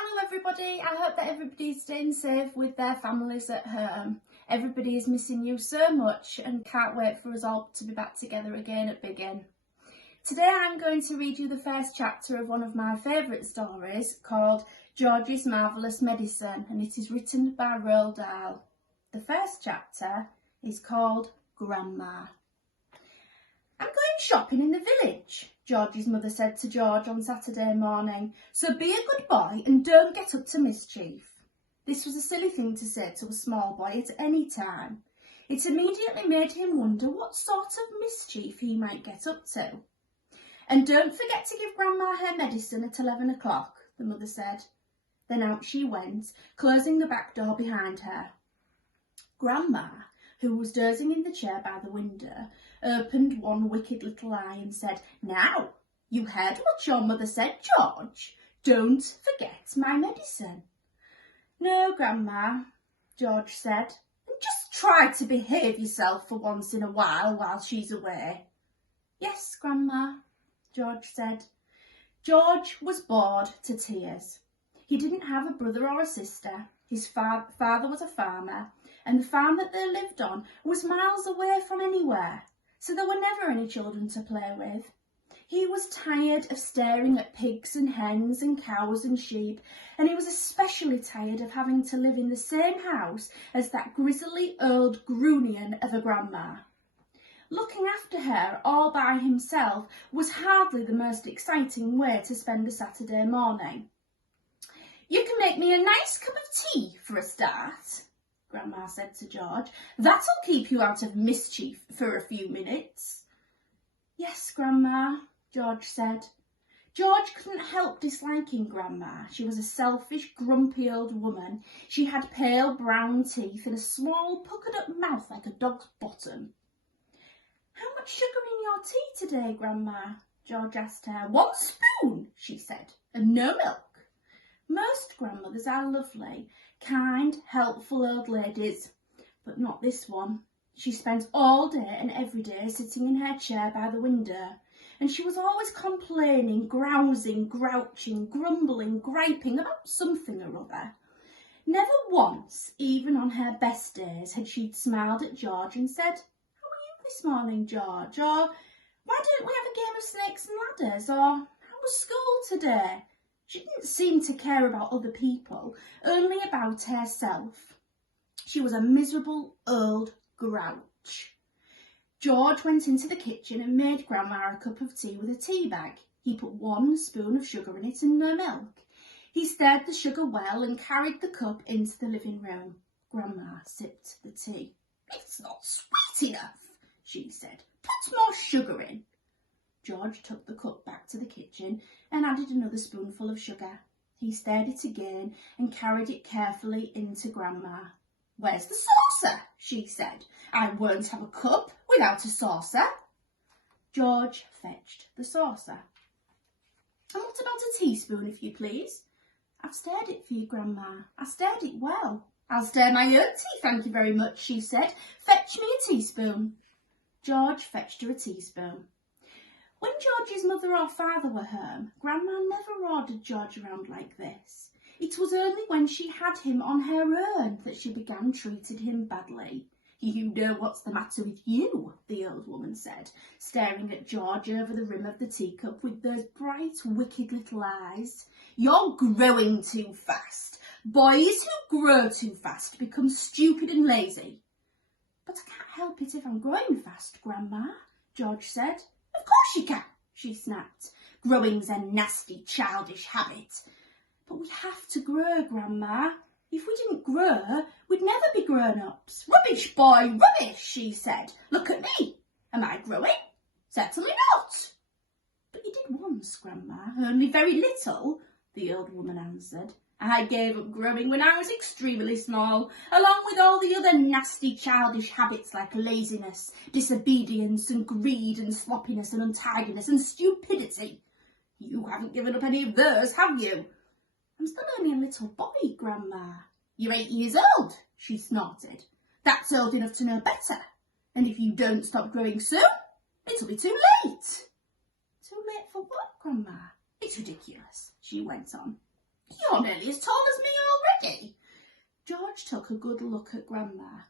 Hello everybody, I hope that everybody's staying safe with their families at home. Everybody is missing you so much and can't wait for us all to be back together again at Biggin. Today I'm going to read you the first chapter of one of my favourite stories called George's Marvellous Medicine, and it is written by Roald Dahl. The first chapter is called Grandma. I'm going shopping in the village, George's mother said to George on Saturday morning, so be a good boy and don't get up to mischief. This was a silly thing to say to a small boy at any time. It immediately made him wonder what sort of mischief he might get up to. And don't forget to give Grandma her medicine at 11 o'clock, the mother said. Then out she went, closing the back door behind her. Grandma, who was dozing in the chair by the window, opened one wicked little eye and said, "Now, you heard what your mother said, George. Don't forget my medicine." "No, Grandma," George said, "and just try to behave yourself for once in a while she's away." "Yes, Grandma," George said. George was bored to tears. He didn't have a brother or a sister. His father was a farmer, and the farm that they lived on was miles away from anywhere, so there were never any children to play with. He was tired of staring at pigs and hens and cows and sheep, and he was especially tired of having to live in the same house as that grizzly old Groonian of a grandma. Looking after her all by himself was hardly the most exciting way to spend a Saturday morning. "You can make me a nice cup of tea for a start," Grandma said to George. "That'll keep you out of mischief for a few minutes." "Yes, Grandma," George said. George couldn't help disliking Grandma. She was a selfish, grumpy old woman. She had pale brown teeth and a small, puckered-up mouth like a dog's bottom. "How much sugar in your tea today, Grandma?" George asked her. "1 spoon," she said, "and no milk." Most grandmothers are lovely, kind, helpful old ladies, but not this one. She spent all day and every day sitting in her chair by the window, and she was always complaining, grousing, grouching, grumbling, griping about something or other. Never once, even on her best days, had she smiled at George and said, "How are you this morning, George?" or "Why don't we have a game of snakes and ladders?" or "How was school today?" She didn't seem to care about other people, only about herself. She was a miserable old grouch. George went into the kitchen and made Grandma a cup of tea with a tea bag. He put 1 spoon of sugar in it and no milk. He stirred the sugar well and carried the cup into the living room. Grandma sipped the tea. "It's not sweet enough," she said. "Put more sugar in." George took the cup back to the kitchen and added another spoonful of sugar. He stirred it again and carried it carefully into Grandma. "Where's the saucer?" she said. "I won't have a cup without a saucer." George fetched the saucer. "And what about a teaspoon, if you please?" "I've stirred it for you, Grandma. I stirred it well." "I'll stir my own tea, thank you very much," she said. "Fetch me a teaspoon." George fetched her a teaspoon. When George's mother or father were home, Grandma never ordered George around like this. It was only when she had him on her own that she began treating him badly. "You know what's the matter with you," the old woman said, staring at George over the rim of the teacup with those bright, wicked little eyes. "You're growing too fast. Boys who grow too fast become stupid and lazy." "But I can't help it if I'm growing fast, Grandma," George said. "Of course you can," she snapped. "Growing's a nasty, childish habit." "But we have to grow, Grandma. If we didn't grow, we'd never be grown-ups." "Rubbish, boy, rubbish," she said. "Look at me. Am I growing? Certainly not." "But you did once, Grandma." "Only very little," the old woman answered. "I gave up growing when I was extremely small, along with all the other nasty childish habits like laziness, disobedience and greed and sloppiness and untidiness and stupidity. You haven't given up any of those, have you?" "I'm still only a little boy, Grandma." "You're 8 years old," she snorted. "That's old enough to know better. And if you don't stop growing soon, it'll be too late." "Too late for what, Grandma?" "It's ridiculous," she went on. You're nearly as tall as me already. George took a good look at Grandma.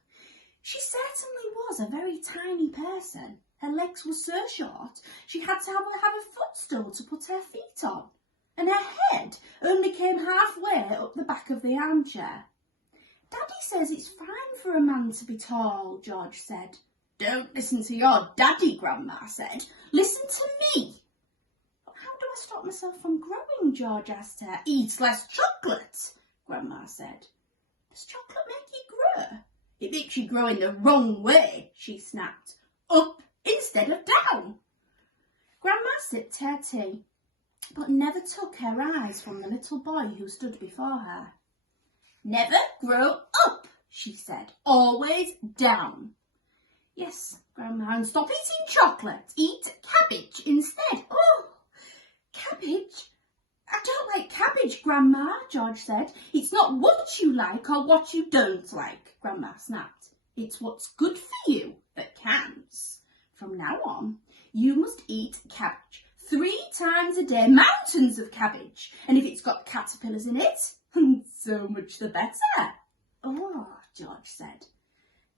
She certainly was a very tiny person. Her legs were so short she had to have a footstool to put her feet on, and her head only came halfway up the back of the armchair. Daddy says it's fine for a man to be tall, George said. Don't listen to your daddy, Grandma said. Listen to me. But how do I stop myself from growing, George asked her. Eat less chocolate, Grandma said. Does chocolate make you grow? It makes you grow in the wrong way, she snapped. Up instead of down. Grandma sipped her tea, but never took her eyes from the little boy who stood before her. Never grow up, she said. Always down. Yes, Grandma, and stop eating chocolate. Eat cabbage instead. Oh, cabbage? I don't like cabbage, Grandma, George said. It's not what you like or what you don't like, Grandma snapped. It's what's good for you that counts. From now on, you must eat cabbage 3 times a day, mountains of cabbage. And if it's got caterpillars in it, so much the better. Oh, George said.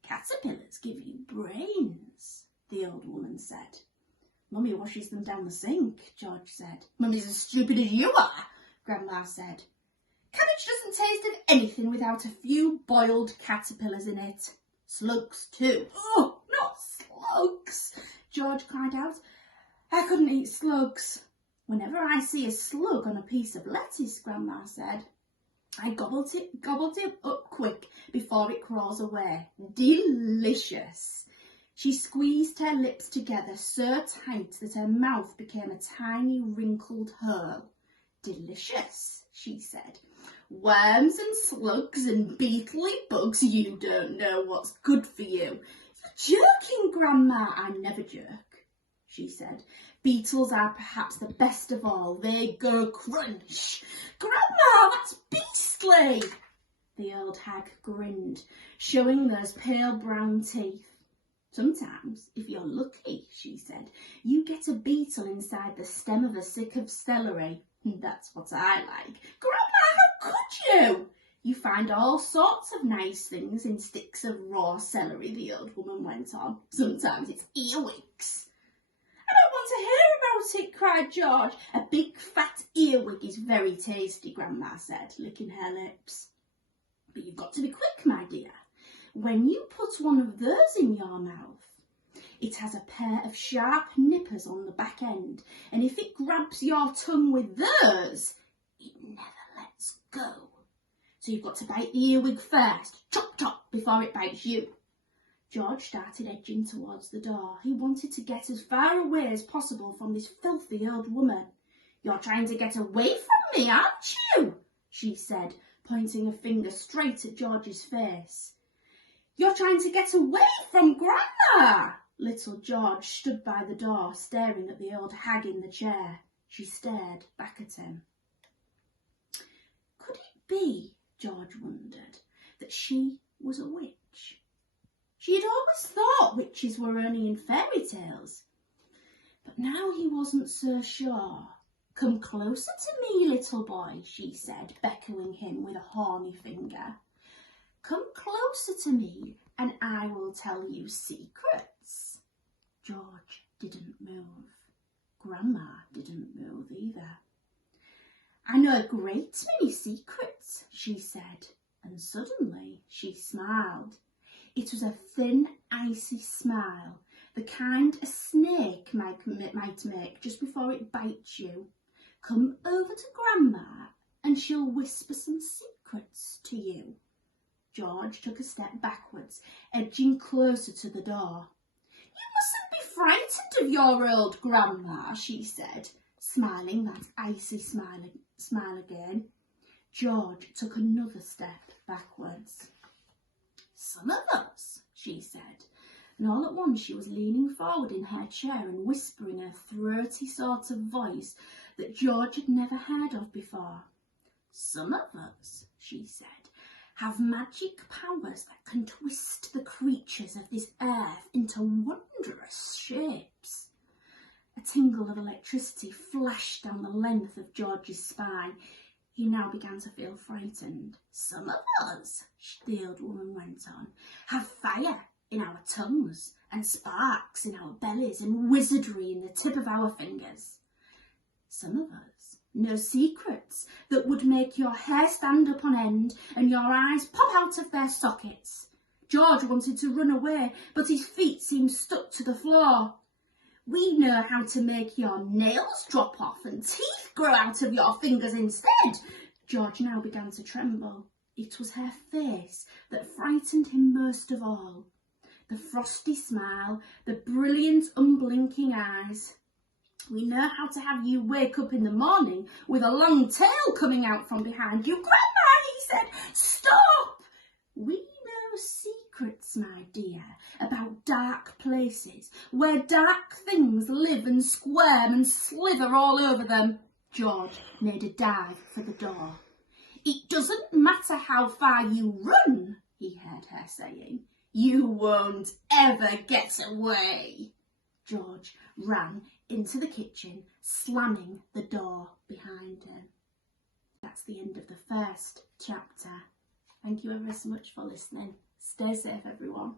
Caterpillars give you brains, the old woman said. Mummy washes them down the sink, George said. Mummy's as stupid as you are, Grandma said. Cabbage doesn't taste of anything without a few boiled caterpillars in it. Slugs too. Oh, not slugs, George cried out. I couldn't eat slugs. Whenever I see a slug on a piece of lettuce, Grandma said, I gobbled it up quick before it crawls away. Delicious. She squeezed her lips together so tight that her mouth became a tiny wrinkled hole. Delicious, she said. Worms and slugs and beetly bugs, you don't know what's good for you. You're joking, Grandma. I never joke, she said. Beetles are perhaps the best of all. They go crunch. Grandma, that's beastly. The old hag grinned, showing those pale brown teeth. Sometimes, if you're lucky, she said, you get a beetle inside the stem of a stick of celery. That's what I like. Grandma, how could you? You find all sorts of nice things in sticks of raw celery, the old woman went on. Sometimes it's earwigs. I don't want to hear about it, cried George. A big fat earwig is very tasty, Grandma said, licking her lips. But you've got to be quick, my dear. When you put one of those in your mouth, it has a pair of sharp nippers on the back end, and if it grabs your tongue with those, it never lets go. So you've got to bite the earwig first, chop chop, before it bites you. George started edging towards the door. He wanted to get as far away as possible from this filthy old woman. You're trying to get away from me, aren't you? She said, pointing a finger straight at George's face. You're trying to get away from Grandma! Little George stood by the door, staring at the old hag in the chair. She stared back at him. Could it be, George wondered, that she was a witch? She had always thought witches were only in fairy tales. But now he wasn't so sure. Come closer to me, little boy, she said, beckoning him with a horny finger. Come closer to me and I will tell you secrets. George didn't move. Grandma didn't move either. I know a great many secrets, she said, and suddenly she smiled. It was a thin, icy smile, the kind a snake might make just before it bites you. Come over to Grandma and she'll whisper some secrets to you. George took a step backwards, edging closer to the door. You mustn't be frightened of your old Grandma, she said, smiling that icy smile again. George took another step backwards. Some of us, she said, and all at once she was leaning forward in her chair and whispering a throaty sort of voice that George had never heard of before. Some of us, she said, have magic powers that can twist the creatures of this earth into wondrous shapes. A tingle of electricity flashed down the length of George's spine. He now began to feel frightened. "Some of us," the old woman went on, "have fire in our tongues and sparks in our bellies and wizardry in the tip of our fingers. Some of us know secrets that would make your hair stand up on end and your eyes pop out of their sockets." George wanted to run away, but his feet seemed stuck to the floor. "We know how to make your nails drop off and teeth grow out of your fingers instead." George now began to tremble. It was her face that frightened him most of all. The frosty smile, the brilliant, unblinking eyes. "We know how to have you wake up in the morning with a long tail coming out from behind you." "Grandma," he said, "stop! We know secrets, my dear, about dark places where dark things live and squirm and slither all over them." George made a dive for the door. "It doesn't matter how far you run," he heard her saying. "You won't ever get away." George ran into the kitchen, slamming the door behind him. That's the end of the first chapter. Thank you ever so much for listening. Stay safe, everyone.